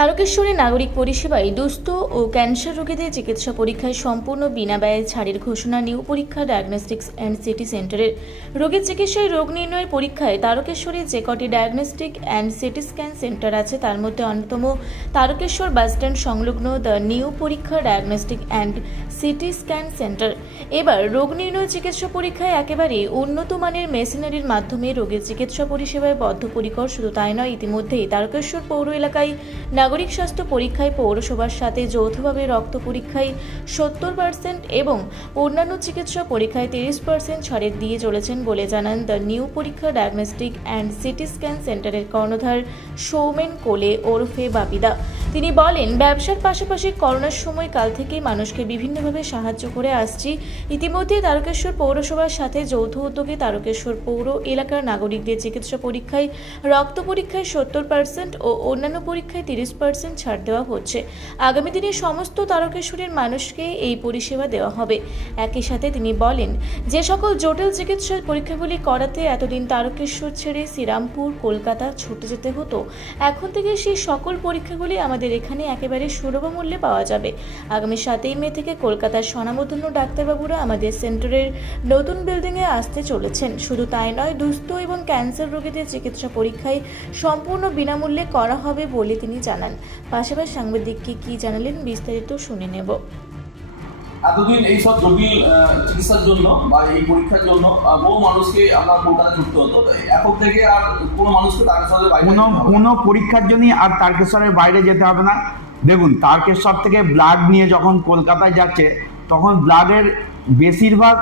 তারকেশ্বরে নাগরিক পরিষেবায় দুস্থ ও ক্যান্সার রোগীদের চিকিৎসা পরীক্ষায় সম্পূর্ণ বিনা ব্যয়ে ছাড়ের ঘোষণা নিউ পরীক্ষা ডায়াগনস্টিক্স অ্যান্ড সিটি সেন্টারের। রোগীর চিকিৎসায় রোগ নির্ণয়ের পরীক্ষায় তারকেশ্বরে যে কটি diagnostic and CT scan centre আছে তার মধ্যে অন্যতম তারকেশ্বর বাসস্ট্যান্ড সংলগ্ন দ্য নিউ পরীক্ষা diagnostic and CT scan centre. এবার রোগ নির্ণয় চিকিৎসা পরীক্ষায় একেবারে উন্নত মানের মেশিনারির মাধ্যমে রোগীর চিকিৎসা পরিষেবায় বদ্ধপরিকর। শুধু তাই নয়, ইতিমধ্যেই তারকেশ্বর পৌর এলাকায় নাগরিক স্বাস্থ্য পরীক্ষায় পৌরসভার সাথে যৌথভাবে রক্ত পরীক্ষায় 70% এবং অন্যান্য চিকিৎসা পরীক্ষায় 30% ছাড়ের দিয়ে চলেছেন বলে জানান দ্য নিউ পরীক্ষা ডায়াগনস্টিক অ্যান্ড সিটি স্ক্যান সেন্টারের কর্ণধার সৌমেন কোলে ওরফে বাপিদা। তিনি বলেন, ব্যবসার পাশাপাশি করোনার সময়কাল থেকে মানুষকে বিভিন্নভাবে সাহায্য করে আসছি। ইতিমধ্যে তারকেশ্বর পৌরসভার সাথে যৌথ উদ্যোগে তারকেশ্বর পৌর এলাকার নাগরিকদের চিকিৎসা পরীক্ষায় রক্ত পরীক্ষায় 70% ও অন্যান্য পরীক্ষায় 30% ছাড় দেওয়া হচ্ছে। আগামী দিনে সমস্ত তারকেশ্বরের মানুষকে এই পরিষেবা দেওয়া হবে। একই সাথে তিনি বলেন, যে সকল জটিল চিকিৎসার পরীক্ষাগুলি করাতে এতদিন তারকেশ্বর ছেড়ে শ্রীরামপুর, কলকাতা ছুটে যেতে হতো, এখন থেকে সেই সকল পরীক্ষাগুলি আমাদের এখানে একেবারে সুলভ মূল্যে পাওয়া যাবে। আগামী 7ই মে থেকে কলকাতার স্বনামধন্য ডাক্তারবাবুরা আমাদের সেন্টারের নতুন বিল্ডিংয়ে আসতে চলেছেন। শুধু তাই নয়, দুস্থ এবং ক্যান্সার রোগীদের চিকিৎসা পরীক্ষায় সম্পূর্ণ বিনামূল্যে করা হবে বলে তিনি জানান। পাশাপাশি সাংবাদিককে কি জানালেন বিস্তারিত শুনে নেব। এতদিন এইসব জটিল চিকিৎসার জন্য বা এই পরীক্ষার জন্য বহু মানুষকে আমরা কলকাতা ছুটতে হতো। এখন থেকে আর কোনো মানুষকে তারকেশ্বরের বাইরে কোনো পরীক্ষার জন্যই আর তারকেশ্বরের বাইরে যেতে হবে না। দেখুন, তারকেশ্বর থেকে ব্লাড নিয়ে যখন কলকাতায় যাচ্ছে তখন ব্লাডের বেশিরভাগ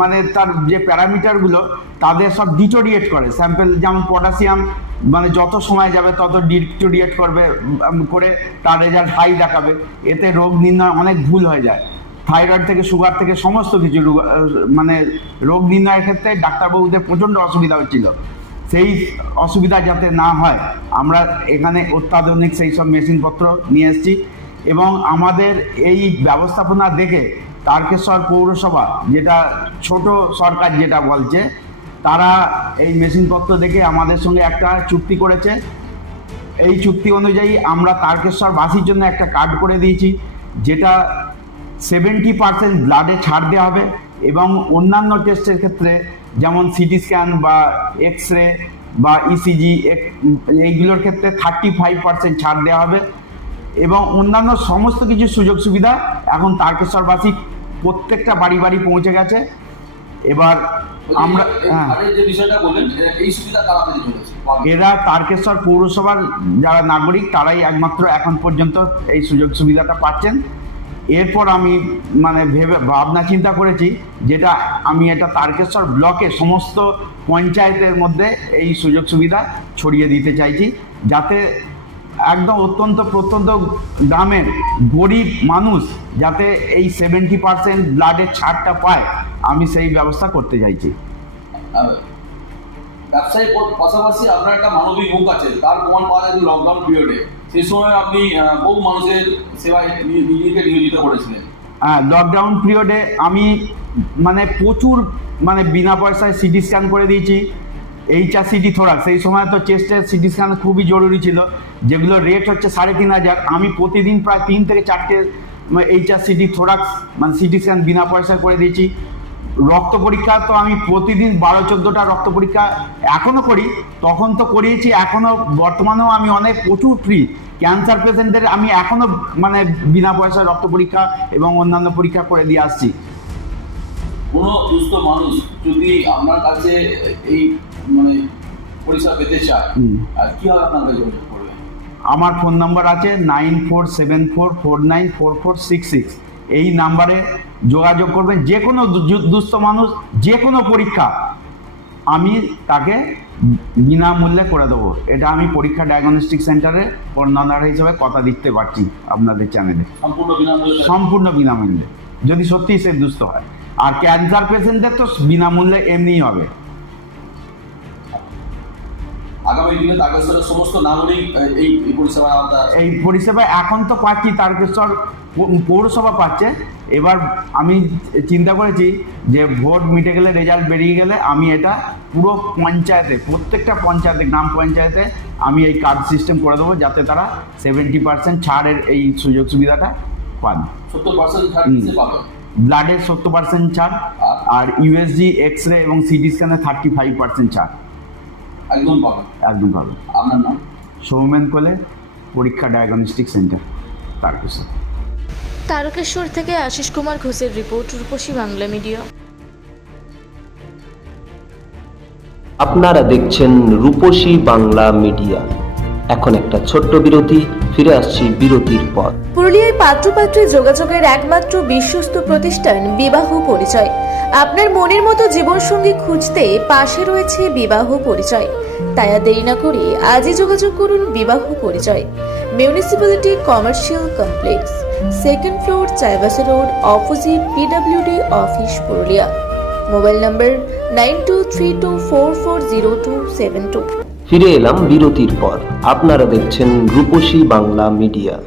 মানে তার যে প্যারামিটারগুলো তাদের সব ডিটোরিয়েট করে স্যাম্পেল, যেমন পটাশিয়াম মানে যত সময় যাবে তত ডিটোরিয়েট করবে করে তার রেজাল্ট হাই দেখাবে। এতে রোগ নির্ণয় অনেক ভুল হয়ে যায়। থাইরয়েড থেকে সুগার থেকে সমস্ত কিছু মানে রোগ নির্ণয়ের ক্ষেত্রে ডাক্তারবাবুদের প্রচণ্ড অসুবিধা হচ্ছিল। সেই অসুবিধা যাতে না হয় আমরা এখানে অত্যাধুনিক সেই সব মেশিনপত্র নিয়ে এসেছি এবং আমাদের এই ব্যবস্থাপনা দেখে তারকেশ্বর পৌরসভা, যেটা ছোট সরকার যেটা বলছে, তারা এই মেশিনপত্র দেখে আমাদের সঙ্গে একটা চুক্তি করেছে। এই চুক্তি অনুযায়ী আমরা তারকেশ্বরবাসীর জন্য একটা কার্ড করে দিয়েছি, যেটা 70% ব্লাডে ছাড় দেওয়া হবে এবং অন্যান্য টেস্টের ক্ষেত্রে যেমন সিটি স্ক্যান বা এক্স রে বা ইসিজি এইগুলোর ক্ষেত্রে 35% ছাড় দেওয়া হবে এবং অন্যান্য সমস্ত কিছু সুযোগ সুবিধা এখন তারকেশ্বরবাসী প্রত্যেকটা বাড়ি বাড়ি পৌঁছে গেছে। এবার আমরা যে বিষয়টা বললেন, এই সুবিধা কারা পেতে চলেছে? এরা তারকেশ্বর পৌরসভার যারা নাগরিক তারাই একমাত্র এখন পর্যন্ত এই সুযোগ সুবিধাটা পাচ্ছেন। এরপর আমি মানে ভাবনা চিন্তা করেছি, যেটা আমি এটা তারকেশ্বর ব্লকে সমস্ত পঞ্চায়েতের মধ্যে এই সুযোগ সুবিধা ছড়িয়ে দিতে চাইছি, যাতে একদম অত্যন্ত প্রত্যন্ত গ্রামের গরিব মানুষ যাতে এই 70% ব্লাডের ছাড়টা পায়, আমি সেই ব্যবস্থা করতে চাইছি। ব্যবসায়ী পাশাপাশি আপনার একটা মানবিক মুখ আছে, তার প্রমাণ পাওয়া যায় লকডাউন পিরিয়ডে। সেই সময় আপনি বহু মানুষের সেবায় নিজেকে নিয়োজিত করেছিলেন। হ্যাঁ, লকডাউন পিরিয়ডে আমি মানে প্রচুর মানে বিনা পয়সায় সিটি স্ক্যান করে দিয়েছি। HRCT থোরাক্স, সেই সময় তো চেস্টের সিটি স্ক্যান খুবই জরুরি ছিল, যেগুলো রেট হচ্ছে 3500। আমি প্রতিদিন প্রায় 3 থেকে 4টে HRCT থোরাক্স মানে সিটি স্ক্যান বিনা পয়সায় করে দিয়েছি। রক্ত পরীক্ষা তো আমি প্রতিদিন 12-14টা রক্ত পরীক্ষা এখনও করি, তখন তো করিয়েছি, এখনও বর্তমানেও আমি অনেক প্রচুর ফ্রি ক্যান্সার পেশেন্টদের আমি এখনও মানে বিনা পয়সায় রক্ত পরীক্ষা এবং অন্যান্য পরীক্ষা করে দিয়ে আসছি। কোনো দুস্থ মানুষ যদি আপনার কাছে এই মানে পরিষেবা পেতে চায়, কীভাবে আপনাকে যোগাযোগ করবে? আমার ফোন নাম্বার আছে 9474494466। এই নাম্বারে যোগাযোগ করবেন। যে কোনো দুস্থ মানুষ যে কোনো পরীক্ষা আমি তাকে বিনামূল্যে করে দেবো। এটা আমি পরীক্ষা ডায়াগনস্টিক সেন্টারে কর্ণধার হিসেবে কথা দিতে পারছি আপনাদের চ্যানেলে। সম্পূর্ণ বিনামূল্যে যদি সত্যিই সে দুস্থ হয়। আর ক্যান্সার পেশেন্টদের তো বিনামূল্যে এমনিই হবে। আগামী দিনে তারকেশ্বরের সমস্ত নাগরিক এই পরিষেবা এখন তো পাচ্ছি, তারকেশ্বর পৌরসভা পাচ্ছে। এবার আমি চিন্তা করেছি যে ভোট মিটে গেলে, রেজাল্ট বেরিয়ে গেলে আমি এটা পুরো পঞ্চায়েতে, প্রত্যেকটা পঞ্চায়েতে, গ্রাম পঞ্চায়েতে আমি এই কার্ড সিস্টেম করে দেবো যাতে তারা 70% ছাড়ের এই সুযোগ সুবিধাটা পান। 70% ছাড় হুম। কিসে পাবে? ব্লাডের 70% ছাড়, আর ইউএসজি, এক্স-রে এবং সিটি স্ক্যানে 35% ছাড় একদম পাবে। একদম পাবে। আপনার নাম? সৌমেন কোলে, পরীক্ষা ডায়াগনস্টিক সেন্টার, তারকেশ্বর। তারকেশ্বর থেকে আশিস কুমার ঘোষের রিপোর্ট, রূপসী বাংলা মিডিয়া। আপনারা দেখছেন রূপসী বাংলা মিডিয়া। এখন একটা ছোট্ট বিরতি, ফিরে আসছি বিরতির পর। পুরুলিয়ায় পাত্রপাত্রী যোগাযোগের একমাত্র বিশ্বস্ত প্রতিষ্ঠান বিবাহ পরিচয়। আপনার মনের মতো জীবনসঙ্গী খুঁজতে পাশে রয়েছে বিবাহ পরিচয়। তাই আর দেরি না করে আজই যোগাযোগ করুন বিবাহ পরিচয়। Municipality commercial complex, 2nd floor, Chaibasa road, opposite PWD office, Purulia. Mobile নম্বর 9232440272। ফিরে এলাম বিরতির পর। আপনারা দেখছেন রূপসী বাংলা মিডিয়া।